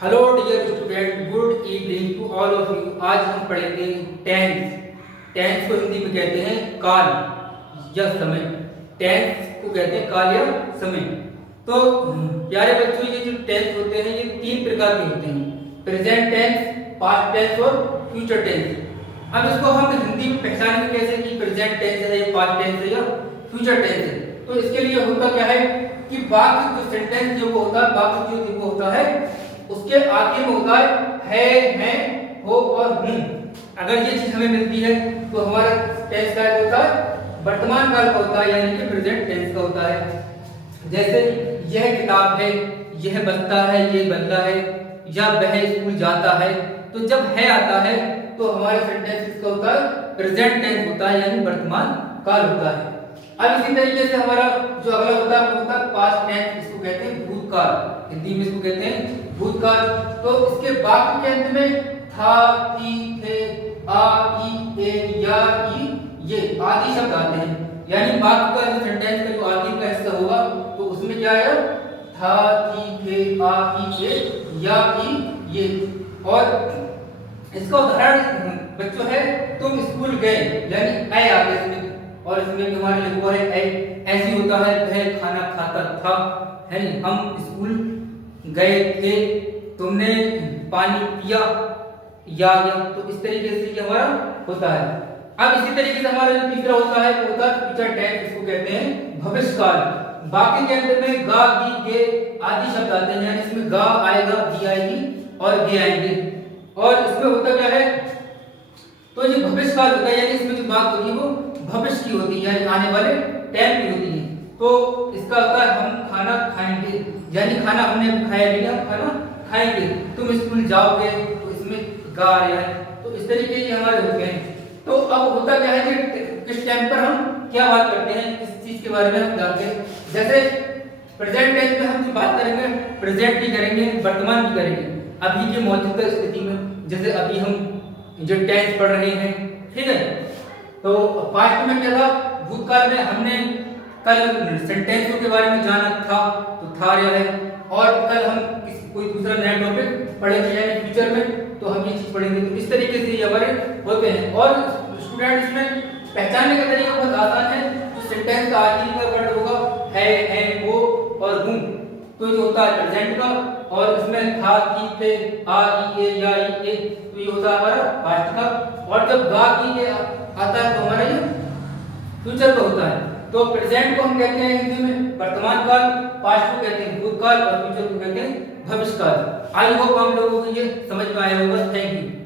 Hello dear student, good evening to all of you. आज हम पढ़ेंगे टेंस। टेंस को हिंदी में कहते हैं काल या समय। टेंस को कहते हैं काल या समय। तो प्यारे बच्चों, ये जो टेंस होते हैं ये तीन प्रकार के होते हैं: प्रेजेंट टेंस, पास्ट टेंस और फ्यूचर टेंस। अब इसको हम हिंदी में पहचानेंगे कैसे कि प्रेजेंट टेंस है या पास्ट टेंस है या फ्यूचर टेंस है। तो इसके लिए होता क्या है कि वाक्य जो सेंटेंस जो वो होता है, वाक्य जो वो होता है उसके आगे में होता है, हो और हूं। अगर ये चीज हमें मिलती है तो हमारा टेंस का होता है वर्तमान काल का होता है, यानी कि प्रेजेंट टेंस का होता है। जैसे यह किताब है, यह बस्ता है, ये बंदा है, या वह स्कूल जाता है। तो जब है आता है तो हमारा सेंटेंस किसका होता है? प्रेजेंट टेंस होता है, यानी वर्तमान काल होता है। अब इसी तरीके से हमारा जो अगला होता है वो होता है पास्ट टेंस। इसको कहते हैं भूतकाल, हिंदी में इसको कहते हैं भूतकाल। तो इसके वाक्य के अंत में था, थी, थे, आ, ई, ए, या, ई, ये आदि शब्द आते हैं। यानी वाक्य का जो सेंटेंस का जो आगे का हिस्सा होगा तो उसमें क्या आएगा? था, थी, थे, आ, ई, ए, या, ई, ये। और इसका उदाहरण बच्चों है तुम स्कूल गए, यानी ए आ गया इसमें। और इसमें भी हमारे लिखा हुआ है ए। ऐसी होता है वह खाना खाता था, है नहीं, हम स्कूल गए थे, तुमने पानी पिया, या। तो इस तरीके से ये हमारा होता है। अब इसी तरीके से हमारा जो तीसरा होता है वो होता है फ्यूचर टेंस। इसको कहते हैं भविष्यकाल। वाक्य के अंत में गा, गी, गे आदि शब्द आते हैं, यानी इसमें गा आएगा, गी आएगी और गे आएंगे। और इसमें होता क्या है? तो ये भविष्यकाल होता है, यानी इसमें जो बात होती है वो भविष्य की होती है, यानी आने वाले टाइम की होती है। तो इसका होता है हम खाना खाएंगे, यानी खाना हमने खाया नहीं, हम खाना खाएंगे। तुम स्कूल जाओगे, तो इसमें गा आ रहा है। तो इस तरीके ये हमारे होते हैं। तो अब होता क्या है कि किस टाइम पर हम क्या बात करते हैं, इस चीज के बारे में हम जानते हैं। जैसे प्रेजेंट टेंस में हम जो बात करेंगे, प्रेजेंट भी करेंगे, वर्तमान भी करेंगे, अभी के मौजूदा स्थिति में। जैसे अभी हम जो टेंस पढ़ रहे हैं, ठीक है। तो पास्ट में क्या था? भूतकाल में हमने कल सेंटेंसों के बारे में जाना था, तो था रहा है। और कल हम कोई दूसरा नया टॉपिक पढ़ेंगे, यानी फ्यूचर में तो हम ये चीज पढ़ेंगे। तो इस तरीके से ये हमारे होते हैं। और स्टूडेंट इसमें पहचानने का तरीका बहुत आसान है। जो सेंटेंस का आखिरी का वर्ड होगा है, हो और हूं, तो ये होता है प्रेजेंट का। और इसमें था, थी, थे, आ, ई, ए, या, ई, ए, तो ये होता है हमारा पास्ट का। और जब गा, की, के आता है तो हमारा ये फ्यूचर का होता है। तो प्रेजेंट को हम कहते हैं हिंदी में वर्तमान काल, पास्ट को कहते हैं भूतकाल और फ्यूचर को कहते हैं भविष्यकाल। आई होप हम लोगों को ये समझ में आया होगा। Thank you.